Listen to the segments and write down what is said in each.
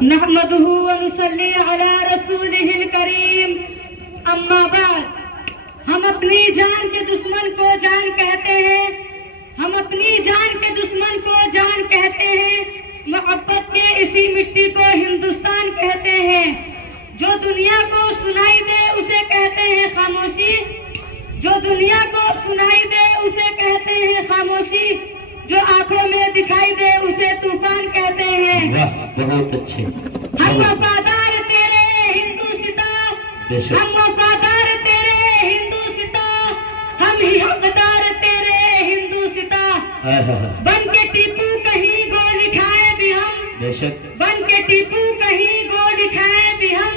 नहमदुहु व नुसल्ली अला रसूलिहिल करीम। अम्मा बाद, हम अपनी जान के दुश्मन को जान कहते हैं, हम अपनी जान के दुश्मन को जान कहते हैं। मोहब्बत के इसी मिट्टी को हिंदुस्तान कहते हैं। जो दुनिया को सुनाई दे उसे कहते हैं खामोशी, जो दुनिया को सुनाई दे उसे कहते हैं खामोशी, जो आंखों में दिखाई दे उसे तूफान कहते हैं। बहुत अच्छे। हम वफादार तेरे हिंदुस्ता, हम वफादार तेरे हिंदुस्ता, हम ही हकदार तेरे हिंदुस्ता। बन के टीपू कहीं गोली खाए भी हम, बेशक बन के टीपू कहीं गोली खाए भी हम,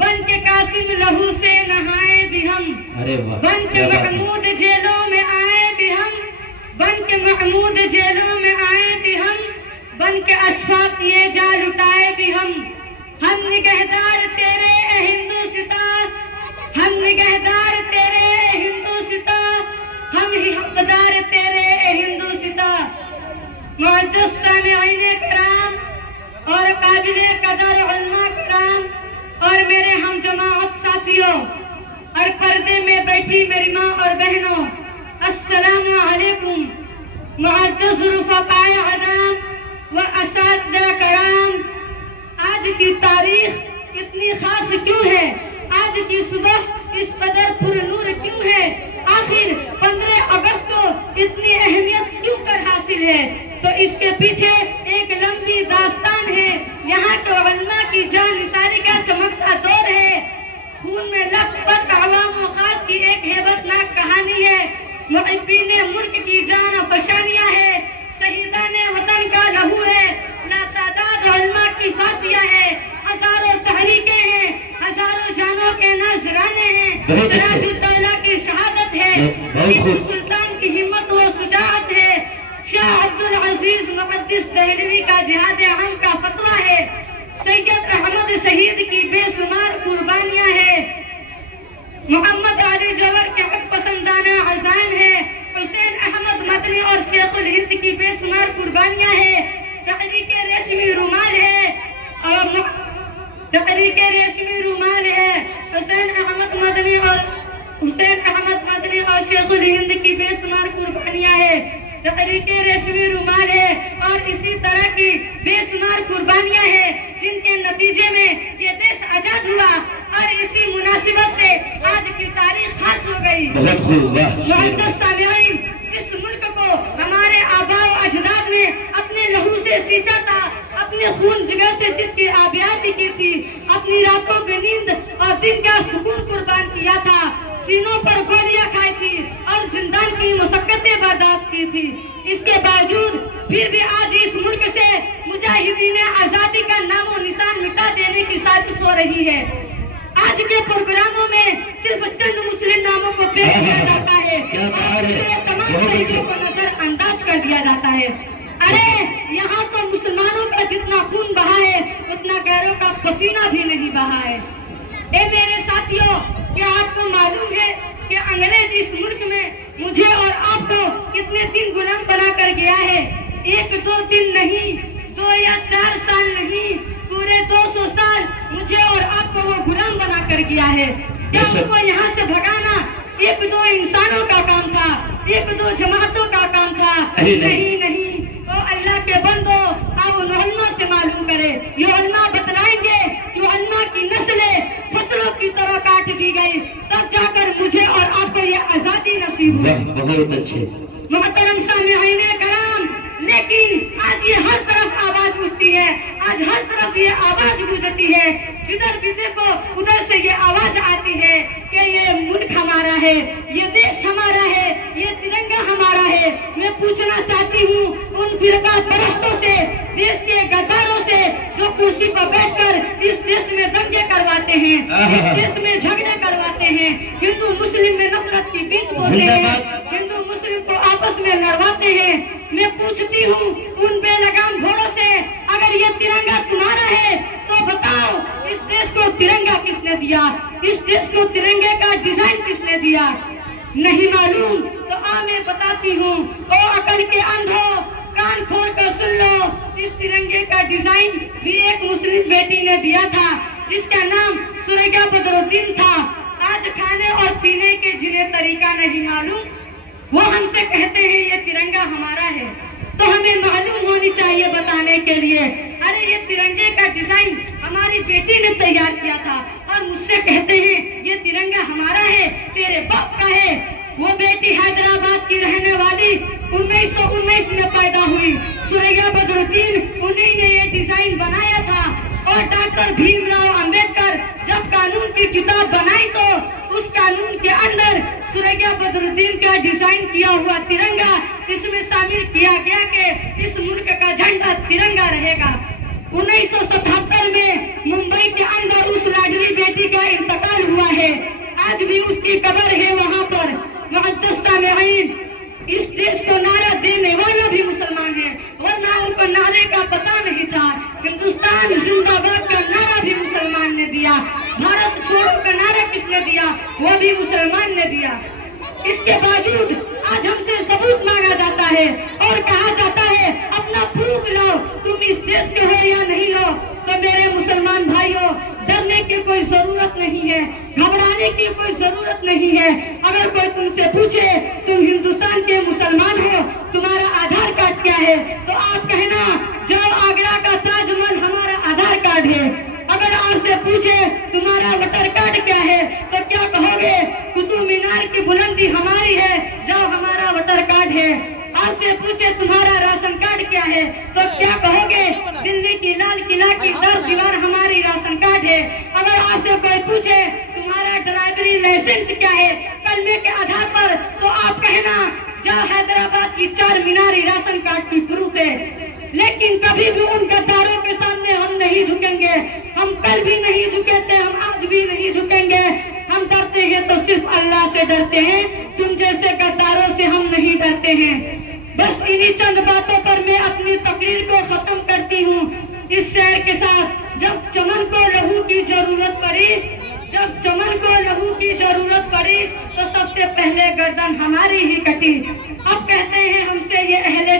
बन के कासिम लहू से नहाए भी हम, अरे वाह, बन के महमूद जेलों में आए भी हम, बन के महमूद जेलों में आए भी हम, बन के अशफाक ये जा लुटाए भी हम। हम निगहदार तेरे हिंदुस्ता, हम निगहदार तेरे हिंदुस्ता, हम ही हकदार तेरे हिंदुस्ता। मुअज़्ज़ज़ सामिईन किराम और काबिले कदर उलमा किराम और मेरे हम जमाअत साथियों और पर्दे में बैठी मेरी माँ और बहनों, अस्सलामु अलैकुम। मुअज़्ज़ज़ रुफ़क़ाए अज़ाम व असातिज़ा किराम, आज की तारीख इतनी खास क्यों है? आज की सुबह इस कदर पुरनूर क्यों है? आखिर 15 अगस्त को इतनी अहमियत क्यों कर हासिल है? तो इसके पीछे एक लंबी दास्तान है। यहाँ के उलमा की जान निसारी का चमकता दौर है। खून में लथपथ अवाम खास की एक हेबतनाक कहानी है। मुहिब्बीने मुल्क की जान फशानियाँ है, शहीदाने वतन का लहू है, लातादाद उलमा की फांसियाँ है, हजारों तहरीकें हैं, हजारों जानों के नजराने हैं, सिराजुद्दौला की शहादत है, टीपू सुल्तान की हिम्मत व शुजाअत है, शाह अब्दुल अजीज मुक़द्दिस दहलवी का जिहाद अहम का फतवा है, सैयद अहमद शहीद की बेशुमार कुर्बानियाँ है, मोहम्मद अली जवर के हक पसंदाना अज़ान है, हुसैन अहमद मदनी और शेखुल हिंद की बेशुमार कुर्बानियाँ है, तहरीके रेशमी रुमाल है और तहरीके रेशमी रुमाल है, हुसैन अहमद मदनी और शेखुल हिंद की बेशुमार कुर्बानियाँ है, तहरीके रेशमी रुमाल है और इसी तरह की बेशुमार कुर्बानियाँ हैं जिनके नतीजे में ये देश आजाद हुआ और इसी मुनासिबत से आज की तारीख खास हो गई। मुअज़्ज़ज़ सामिईन, जिस मुल्क को हमारे आबाओ अजदाद ने अपने लहू से सींचा था, अपने खून जिगर से जिसकी आबियाती की थी, अपनी रातों की नींद और दिन का सुकून कुर्बान किया था, सीनों पर गोलियां खाई थी और जिंदान की मुशक्कतें बर्दाश्त की थी, इसके बावजूद फिर भी आज इस मुल्क से मुजाहिदीन आजादी का नामो निशान मिटा देने की साजिश हो रही है। आज के प्रोग्रामों में सिर्फ चंद मुस्लिम नामों को पेश किया जाता है और तमाम तरीकों को नजरअंदाज कर दिया जाता है। अरे यहाँ तो मुसलमानों का जितना खून बहा है उतना गैरों का पसीना भी नहीं बहा है। ए मेरे साथियों, क्या आपको मालूम है कि अंग्रेज इस मुल्क में मुझे और आपको कितने दिन गुलाम बना कर गया है? 1-2 दिन नहीं, 2 या 4 साल नहीं, पूरे 200 साल मुझे और आपको वो गुलाम बना कर गया है। क्या उनको यहाँ से भगाना 1-2 इंसानों का काम था, 1-2 जमातों का काम था? नहीं नहीं, तो अल्लाह के बंदो, आप उन उलमा से मालूम करे। ये उलमा बतलाएंगे कि उलमा की नस्लें फसलों की तरह काट दी गई, तब जाकर मुझे और आपको ये आजादी नसीब हुई। बहुत अच्छे। मोहतरम सामिईन किराम, लेकिन आज ये हर तरफ आवाज उठती है, आज हर तरफ ये आवाज गूंजती है, जिधर भी देखो उधर से ये आवाज आती है कि ये मुल्क हमारा है, ये देश हमारा है, ये तिरंगा हमारा है। मैं पूछना चाहती हूँ उन फिरका परस्तों से, देश के गद्दारों से जो कुर्सी पर बैठकर इस देश में दंगे करवाते हैं, इस देश में झगड़े करवाते हैं, हिंदू मुस्लिम में नफरत की बीज बोलते हैं, हिंदू मुस्लिम को आपस में लड़वाते हैं। मैं पूछती हूँ उन बेलगाम घोड़ों से, अगर ये तिरंगा तुम्हारा है तो बताओ इस देश को तिरंगा किसने दिया? इस देश को तिरंगे का डिजाइन किसने दिया? नहीं मालूम तो मैं बताती हूँ। ओ अकल के अंधो, कान खोल कर सुन लो, इस तिरंगे का डिजाइन भी एक मुस्लिम बेटी ने दिया था, जिसका नाम सुरैया बदरुद्दीन था। आज खाने और पीने के जिन्हें तरीका नहीं मालूम, वो हमसे कहते हैं ये तिरंगा हमारा है, तो हमें मालूम होनी चाहिए बताने के लिए। अरे ये तिरंगे का डिजाइन हमारी बेटी ने तैयार किया था और मुझसे कहते हैं ये तिरंगा हमारा है, तेरे बाप का है। वो बेटी हैदराबाद की रहने वाली 1919 में पैदा हुई। सुरैया बदरुद्दीन उन्हीं ने ये डिजाइन बनाया था। और डॉक्टर भीमराव अंबेडकर जब कानून की किताब बनाई तो उस कानून के अंदर सुरैया बदरुद्दीन का डिजाइन किया हुआ तिरंगा इसमें शामिल किया गया कि इस मुल्क का झंडा तिरंगा रहेगा। 1977 में मुंबई के अंदर उस लाडली बेटी का इंतकाल हुआ है। आज भी उसकी कब्र है वहाँ पर। मुअज़्ज़ज़ सामिईन, इस देश को नारा देने वाला भी मुसलमान है, वरना उनको नारे का पता नहीं था। हिंदुस्तान जिंदाबाद का नारा भी मुसलमान ने दिया। भारत छोड़ो का नारा किसने दिया? वो भी मुसलमान ने दिया। इसके बावजूद आज हमसे सबूत मांगा जाता है और कहा जाता है अपना प्रूफ लाओ, तुम इस देश के हो या नहीं हो। तो मेरे मुसलमान भाइयों, डरने की कोई जरूरत नहीं है, घबराने की कोई जरूरत नहीं है। अगर कोई तुमसे पूछे तुम हिंदुस्तान के मुसलमान हो, तुम्हारा आधार कार्ड क्या है, तो आप कहना जो आगरा का ताजमहल हमारा आधार कार्ड है। अगर आपसे पूछे तुम्हारा वोटर कार्ड क्या है, तो क्या कहोगे? कुतुब मीनार की बुलंदी हमारी है, जाओ हमारा वोटर कार्ड है। आपसे पूछे तुम्हारा राशन कार्ड क्या है, तो क्या कहोगे? दिल्ली की लाल किला की 10 दीवार हमारी राशन कार्ड है। अगर आपसे कोई पूछे तुम्हारा ड्राइवरी लाइसेंस क्या है कलमे के आधार पर, तो आप कहना जाओ हैदराबाद की 4 मीनारी राशन कार्ड की प्रूफ है। लेकिन कभी भी उन गद्दारों के सामने हम नहीं झुकेंगे। हम कल भी नहीं झुके थे, हम आज भी नहीं झुकेंगे। हम डरते हैं तो सिर्फ अल्लाह से डरते हैं, तुम जैसे गद्दारों से हम नहीं डरते हैं। बस इन्हीं चंद बातों पर मैं अपनी तकरीर को खत्म करती हूँ इस शेर के साथ। जब चमन को लहू की जरूरत पड़ी, जब चमन को लहू की जरूरत पड़ी, तो सबसे पहले गर्दन हमारी ही कटी। अब कहते हैं हमसे ये अहले